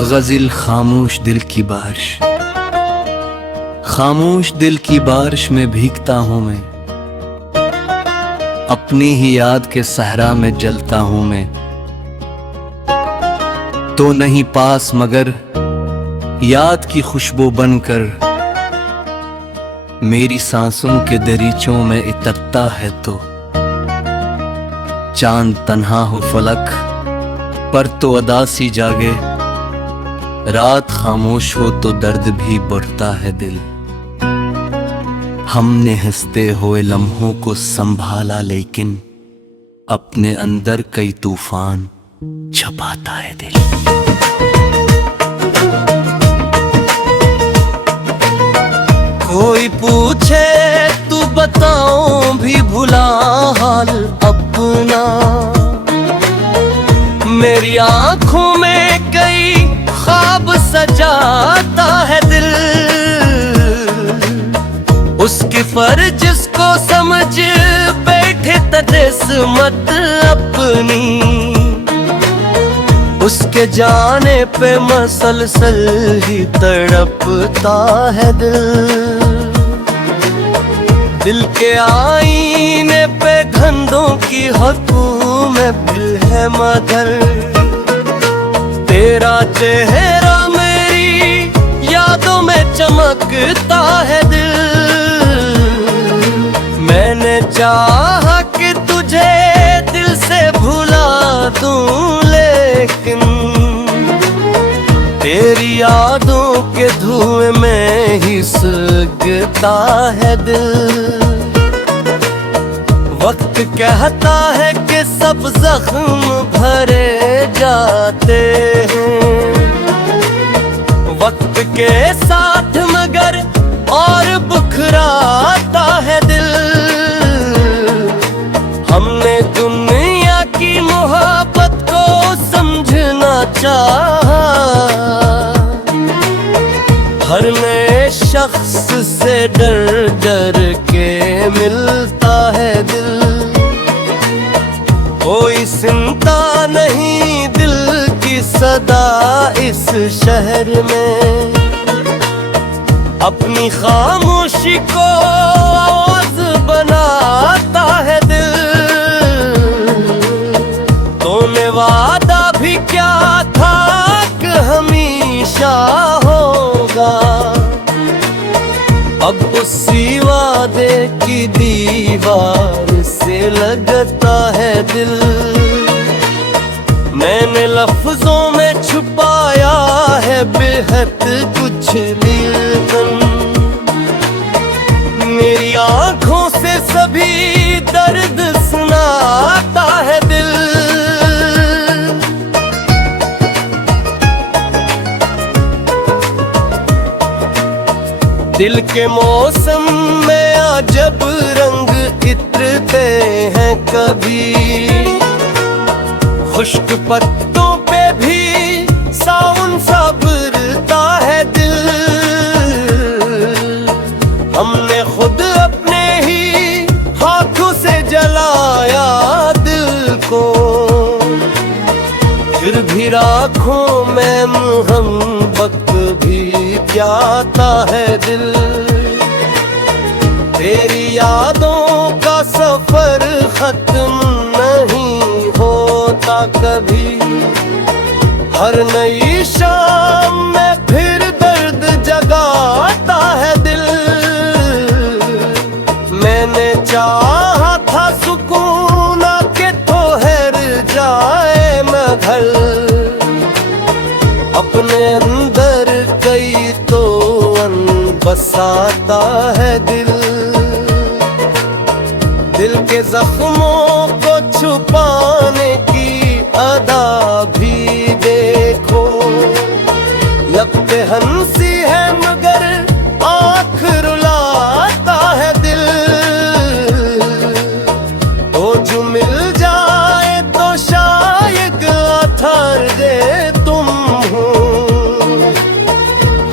गज़ल खामोश दिल की बारिश। खामोश दिल की बारिश में भीगता हूँ मैं, अपनी ही याद के सहरा में जलता हूँ मैं। तो नहीं पास मगर याद की खुशबू बनकर मेरी सांसों के दरीचों में इतरता है। तो चांद तन्हा हो फलक पर तो अदासी जागे, रात खामोश हो तो दर्द भी बढ़ता है दिल। हमने हंसते हुए लम्हों को संभाला, लेकिन अपने अंदर कई तूफान छपाता है दिल। कोई पूछे तू बताओ भी भुला हाल अपना, मेरी आंखों में कई ख्वाब सजाता है दिल। उसकी फर्ज जिसको समझ बैठे तकिस्मत अपनी, उसके जाने पे मसलसल ही तड़पता है दिल। दिल के आईने पे घंधों की हुकूमत है मगर, तेरा चेहरा मेरी यादों में चमकता है दिल। मैंने चाहा कि तुझे दिल से भुला दूं, लेकिन तेरी यादों के धुएं में ही सूखता है दिल। वक्त कहता है कि सब जख्म भरे जाते हैं, वक्त के साथ मगर और बुखराता है दिल। हमने दुनिया की मोहब्बत को समझना चाहा, हर नए शख्स से डर डर के मिलता है दिल। कोई सुनता नहीं दिल की सदा इस शहर में, अपनी खामोशी को आवाज बनाता है दिल। तूने वादा भी क्या था कि हमेशा होगा, अब उसी वादे की दीवार से लगता है दिल। मैंने लफ्जों में छुपाया है बेहद कुछ दिलकन, मेरी आंखों से सभी दर्द सुनाता है दिल। दिल के मौसम में अजब रंग इतरते हैं कभी, खुश्क पत्तों पे भी सावन सा बरता है दिल। हमने खुद अपने ही हाथों से जलाया दिल को, फिर भी राखों में मोहब्बत भी प्याता है दिल। तेरी यादों का सफर खत्म नहीं होता कभी, हर नई शाम में फिर दर्द जगाता है दिल। मैंने चाहा था सुकून के ठहर जाए मगर, अपने अंदर कई तो बसाता है दिल। दिल के जख्मों को छुपाने की अदा भी देखो, लब पे हंसी है मगर आँख रुलाता है दिल। तो जो मिल जाए तो शायद अथर दे तुम हो,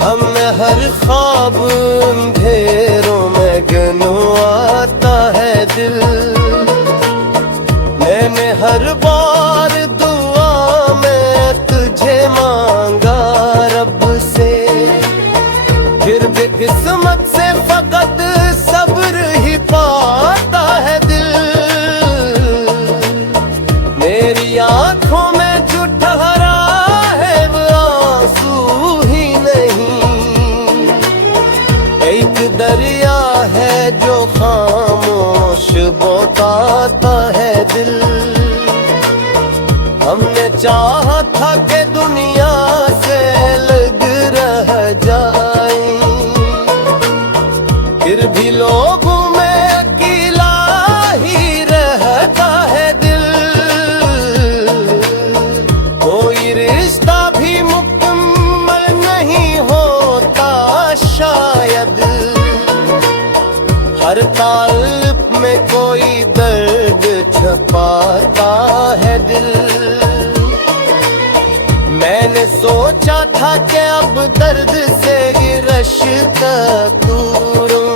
हमें हर ख्वाब अंधेरों में गनवाता है दिल। मैंने हर बार दुआ में तुझे मांगा किस्मत से फकत सब्र ही पाता है दिल। मेरी आंखों में जो ठहरा है वो आंसू ही नहीं, एक दरिया है जो खामोश बताता है दिल। हमने चाहा था कि दुनिया से अलग रह जाए, फिर भी लोगों में अकेला ही रहता है दिल। कोई रिश्ता भी मुकम्मल नहीं होता शायद, हर ताल्लुक में कोई दर्द छुपाता है दिल। मैंने सोचा था कि अब दर्द से ये रिश्ता तोड़ूं,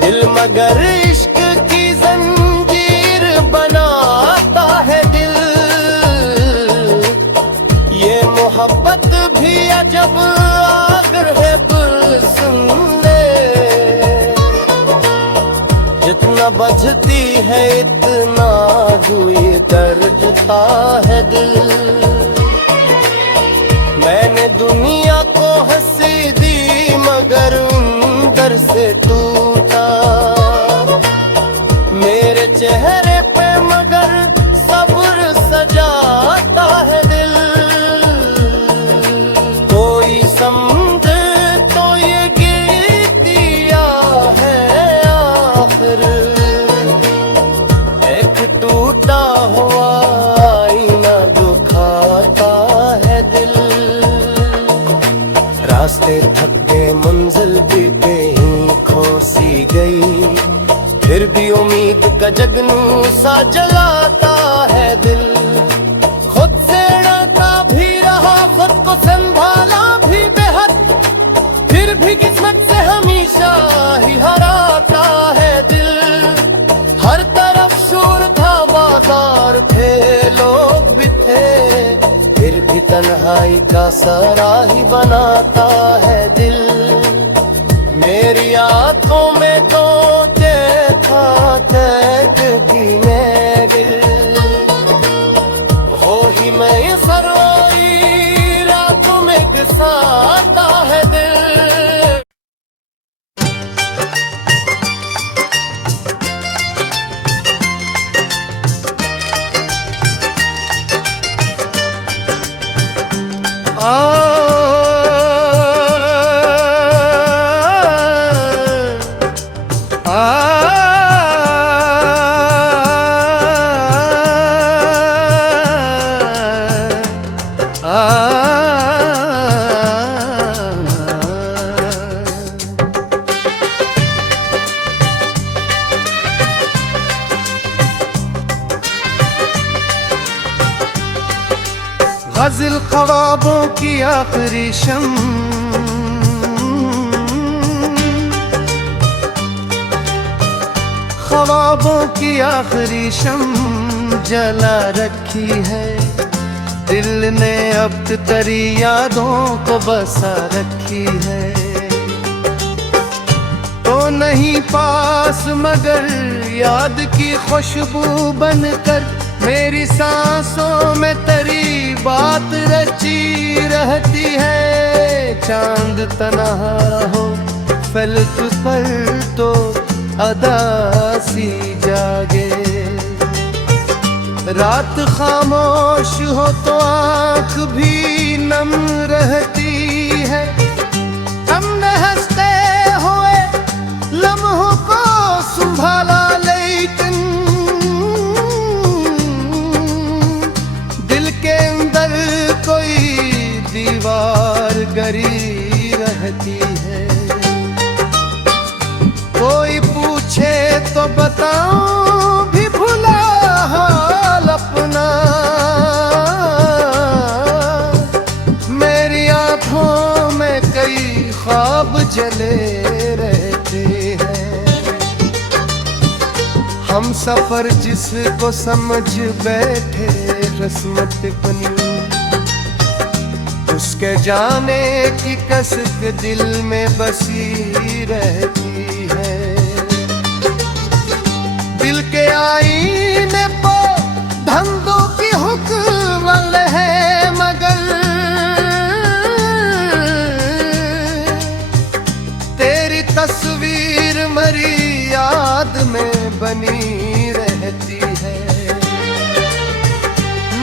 दिल मगर इश्क की जंजीर बनाता है दिल। ये मोहब्बत भी अजब आगर है गुलशन, जितना बजती है इतना हुई दर्दता है दिल। मैंने दुनिया को हंसी दी मगर अंदर से टूटा, मेरे चेहरे पे मगर सब्र सजाता है दिल। कोई समझे तो ये गीतिया है आखिर, एक टूटा हुआ आईना दुखाता है दिल। रास्ते थक गए मंजिल भी कहीं खो सी गई, फिर भी उम्मीद का जगनू सा जलाता है दिल। खुद से डरता भी रहा, खुद को संभाला भी बेहद, फिर भी किस्मत से हमेशा ही हराता है दिल। हर तरफ शोर था, बाजार थे, लोग भी थे, फिर भी तन्हाई का सरा ही बनाता है दिल। मेरी आंखों में तो देखा तैक भी मैं दिल, हो ही मैं सरोई रातों में घसाता है दिल। गज़ल ख्वाबों की आखिरी शम्म, ख्वाबों की आखिरी शम्म जला रखी है। दिल ने अब तेरी यादों को बसा रखी है। तो नहीं पास मगर याद की खुशबू बनकर मेरी सांसों में तेरी बात रची रहती है। चांद तन्हा हो फलक पर तो अदासी जागे, रात खामोश हो तो आँख भी नम रहती है। हमने हंसते हुए लम्हों को संभाला, लेकिन दिल के अंदर कोई दीवार गरी रहती है। कोई पूछे तो बताऊं भी भुला हाल अपना, मेरी आंखों में कई ख्वाब जले रहते हैं। हम सफर जिसको समझ बैठे किस्मत बनी, उसके जाने की कसक दिल में बसी रहती है। दिल के आईने पर धंधों की हुक्म है, मगर तेरी तस्वीर मरी याद में बनी रहती है।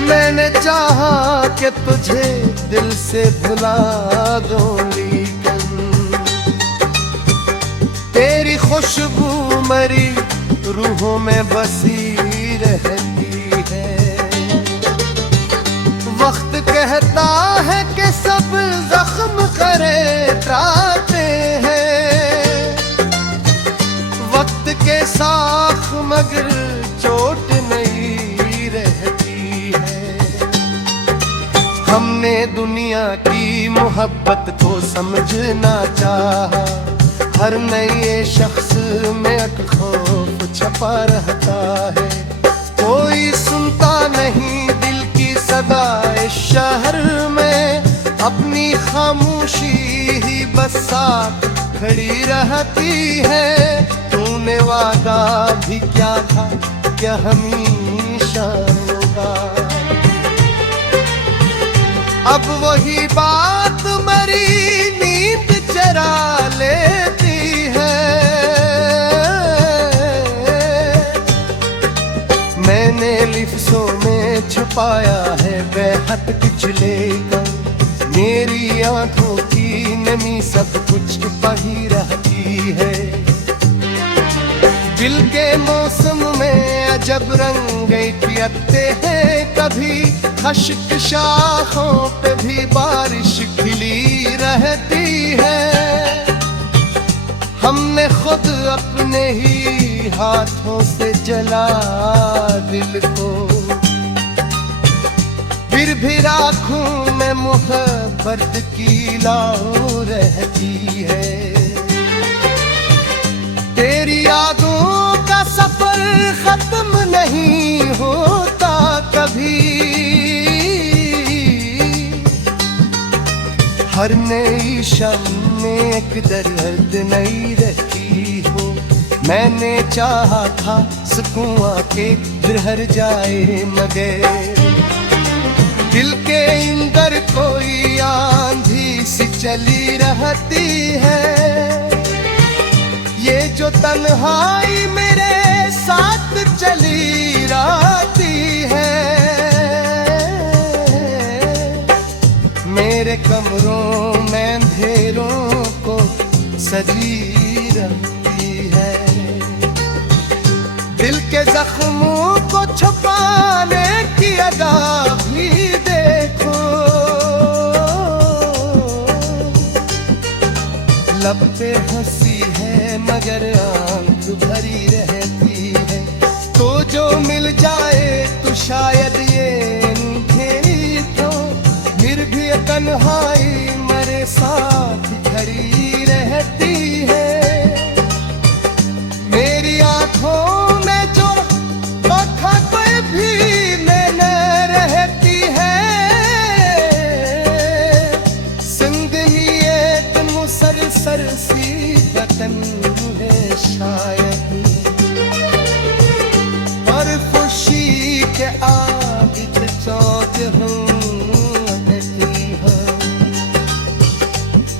मैंने चाहा कि तुझे दिल से भुला दूं, लेकिन तेरी खुशबू मरी रूहों में बसी रहती है। वक्त कहता है कि सब जख्म करे त्राते हैं, वक्त के साथ मगर चोट नहीं रहती है। हमने दुनिया की मोहब्बत को समझना चाहा, हर नए शख्स में एक खौफ छपा रहता है। कोई सुनता नहीं दिल की सदा इस शहर में, अपनी खामोशी ही बस साथ खड़ी रहती है। तूने वादा भी क्या था, क्या हमेशा होगा, अब वही बात मरी नींद चरा लेती है। मैंने लिफ्ज़ों में छुपाया है बेहद कुछ लेकर, मेरी आंखों की नमी सब कुछ छुपा ही रहती है। दिल के मौसम में अजब रंग खिलते हैं, कभी खश्क शाखों पे भी बारिश खिली रहती है। हमने खुद अपने ही हाथों से जला दिल को, फिर भी राखूं में मोहब्बत की लाओ रहती है। तेरी यादों का सफर खत्म नहीं होता कभी, हर नई शम में एक दर्द नई रहती हो। मैंने चाहा था सुकून आके बिखर जाए, मगर दिल के अंदर कोई आंधी सी चली रहती है। ये जो तन्हाई मेरे साथ चली रहती है, मेरे कमरों में अंधेरों को सजी रहती है। दिल के जख्मों को छुपाने की अदा भी देखो, लब पे हंसी है मगर आंख भरी रहती है। तो जो मिल जाए तो शायद ये खेली तो, फिर भी तन्हाई मेरे साथ खड़ी रहती है। मेरी आंखों में जो आँखा कोई भी मैंने रहती है, जिंदगी एक मुसलसल सी वतन है शायद, और खुशी के आग चौक हूँ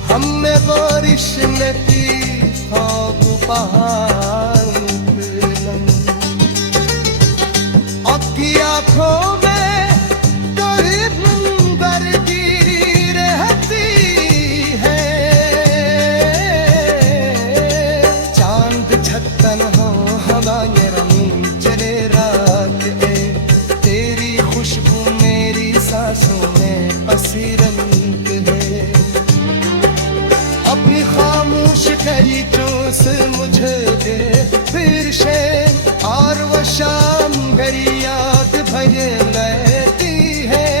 हमने बारिश में की खाब बहार, आपकी आँखों में कोई बरगीरी रहती है। चांद छतन हो हवाएं रंग चले रात ए, तेरी खुशबू मेरी सांसों में पसीरन कई चूस मुझे दे फिर से, और वो शाम घड़ी याद भर लेती है।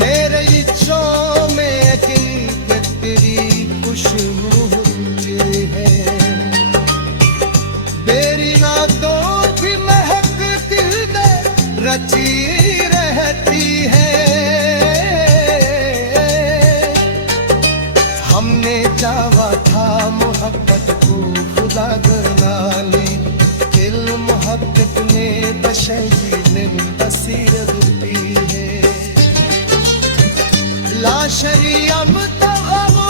मेरे इच्छों में तेरी खुशबू है, मेरी रातों की महक दिल में रची रहती है। हमने चाहा था मोहब्बत को खुदा गनाली किल मोहब्बत ने बशैन तसीर दुती है ला शरियम तगम